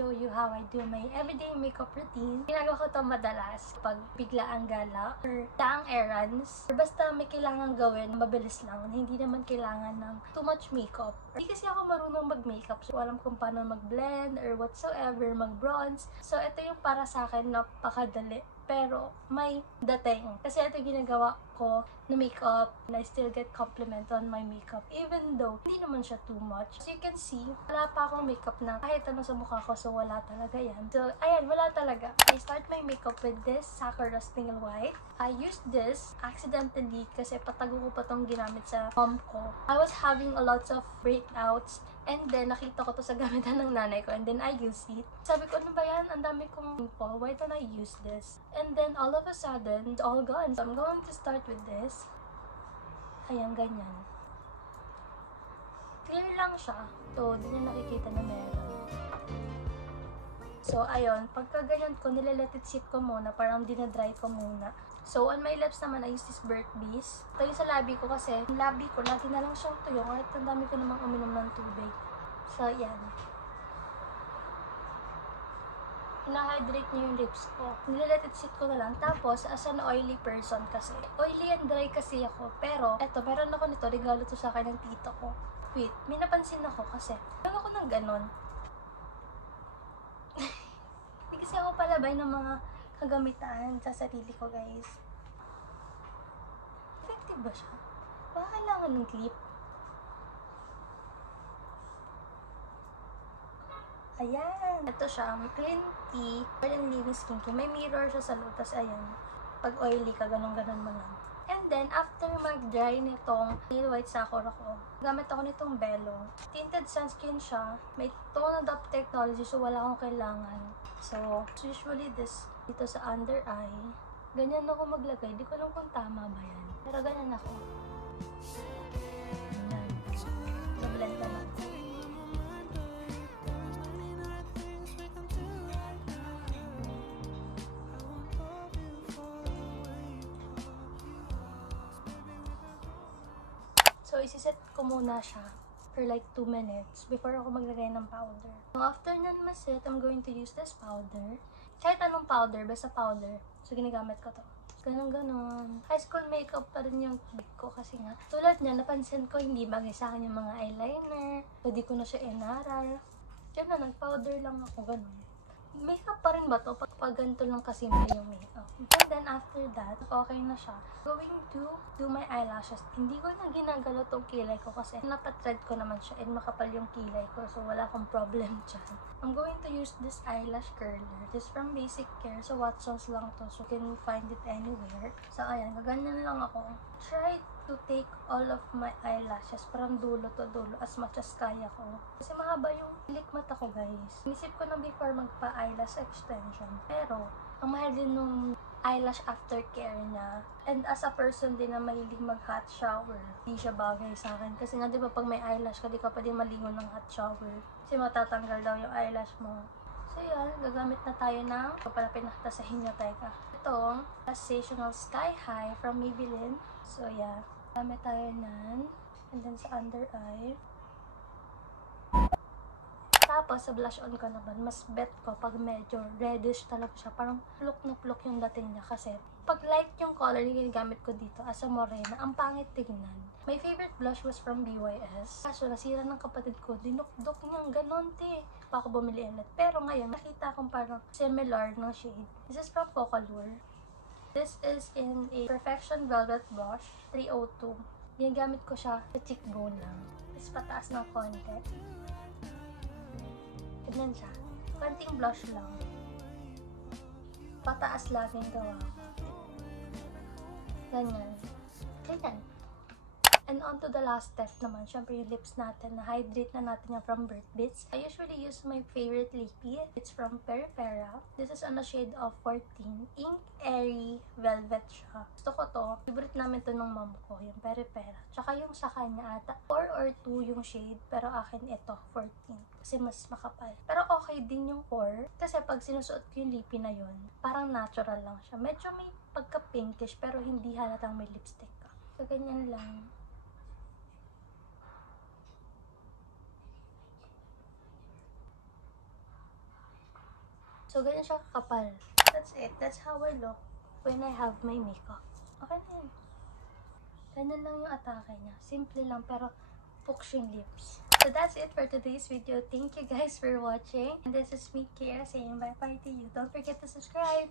show you how I do my everyday makeup routine. Ginagawa ko to madalas pag bigla ang gala or daang errands or basta may kailangan gawin, mabilis lang. Hindi naman kailangan ng too much makeup. Hindi kasi ako marunong mag-makeup, so alam kung paano mag-blend or whatsoever, mag-bronze. So ito yung para sa akin napakadali. Pero may dating. Kasi ito ginagawa ko na makeup and I still get compliment on my makeup even though hindi naman siya too much. As you can see, wala pa akong makeup na kahit ano sa mukha ko, so wala talaga yan. So ayan, wala talaga. I start my makeup with this Sakura Snail White. I used this accidentally kasi patago ko pa tong ginamit sa mom ko. I was having a lot of breakouts and then nakita ko to sa gamitan ng nanay ko and then I used it. Sabi ko, ano ba yan? Ang dami kong pimple. Why don't I use this? And then all of a sudden, it's all gone. So I'm going to start with this. Ayan, ganyan. Clear lang siya. So, di niya nakikita na meron. So, ayun. Pagka ganyan ko, nilalet it sit ko muna. Parang dinadry ko muna. So, on my lips naman, I use this Burt's Bees. Ito yung sa labi ko kasi, yung labi ko, lagi na lang siyang tuyo. Kahit ang dami ko namang uminom ng tubig. So, yan. Hina-hydrate niyo yung lips ko. Nilalet it sit ko na lang. Tapos, as an oily person kasi. Oily and dry kasi ako. Pero, eto, meron ako nito. Regalo to sa akin ng tito ko. Wait, may napansin ako kasi. Lang ako ng ganon. Hindi kasi ako palabay ng mga kagamitan sa sarili ko, guys. Effective ba siya? Baka kailangan ng clip. Ayan. Ito siya. May clean tea. Oil and living skincare. May mirror siya sa loob. Tapos ayan. Pag oily ka, ganun-ganun mo lang. And then, after mag-dry nitong Snail White Sakura ko, gamit ako nitong Bello. Tinted sunscreen siya. May toned up technology, so wala akong kailangan. So, usually this dito sa under eye. Ganyan ako maglagay. Di ko alam kung tama ba yan. Pero ganyan ako. Ganyan. Nablend na lang. So, isiset ko muna siya for like 2 minutes before ako maglagay ng powder. So, after nyan maset, I'm going to use this powder. Kahit anong powder, basta powder. So, ginagamit ko to. Ganon-ganon. High school makeup pa rin yung big ko kasi nga. Tulad niya, napansin ko hindi bagay sa akin yung mga eyeliner. So, di ko na siya inaral. Kaya na, nag-powder lang ako, ganon. Makeup pa rin ba to? Pag ganito lang kasimple yung makeup. And then after that, okay na siya. Going to do my eyelashes. Hindi ko na ginagalaw tong kilay ko kasi napatread ko naman siya and makapal yung kilay ko. So wala akong problem dyan. I'm going to use this eyelash curler. This from Basic Care. So Watsons lang to. So you can find it anywhere. So ayan, gaganyan lang ako. Try to take all of my eyelashes from dulo to dulo as much as kaya ko. Kasi mahaba yung likmat ako, guys. Inisip ko na before magpa-eyelash extension. Pero, ang mahal din nung eyelash aftercare niya. And as a person din na mahilig mag-hot shower, di siya bagay sa akin. Kasi nga, di ba, pag may eyelash ka, di ka pa din malingon ng hot shower. Kasi matatanggal daw yung eyelash mo. So, yan. Gagamit na tayo ng pala pinakita sa inyo, teka. Ito, Sensational Sky High from Maybelline. So, yeah. Gamit tayo nan. And then sa under eye. Tapos, sa blush on ko naman, mas bet ko pag medyo reddish talaga siya. Parang pluk na pluk yung dating niya. Kasi, pag light yung color yung ginagamit ko dito as a morena, ang pangit tignan. My favorite blush was from BYS. Kaso, nasira ng kapatid ko. Dinukdok niyang ganon, te. Pa ako bumili ulit. Pero ngayon, nakita akong parang similar ng shade. This is from Focallure. This is in a Perfection Velvet Brush 302. Ginagamit ko siya sa cheekbone lang. Tapos pataas ng konti. Ganyan siya. Konting blush lang. Pataas laging gawa. Ganyan. Ganyan. And on to the last step naman, syempre yung lips natin, na-hydrate na natin yan from Burt's Bees. I usually use my favorite lippy. It's from Peripera. This is on the shade of 14. Ink Airy Velvet siya. Gusto ko to. Favorite namin to nung mom ko, yung Peripera. Tsaka yung sa kanya ata, 4 or 2 yung shade. Pero akin ito, 14. Kasi mas makapal. Pero okay din yung 4. Kasi pag sinusuot ko yung lippy na yun, parang natural lang siya. Medyo may pagka-pinkish, pero hindi halatang may lipstick ka. So, ganyan lang. So, ganyan siya kakapal. That's it. That's how I look when I have my makeup. Okay na yun. Ganyan lang yung atake niya. Simple lang, pero puks yung lips. So that's it for today's video. Thank you guys for watching. And this is me, Kira, saying bye-bye to you. Don't forget to subscribe.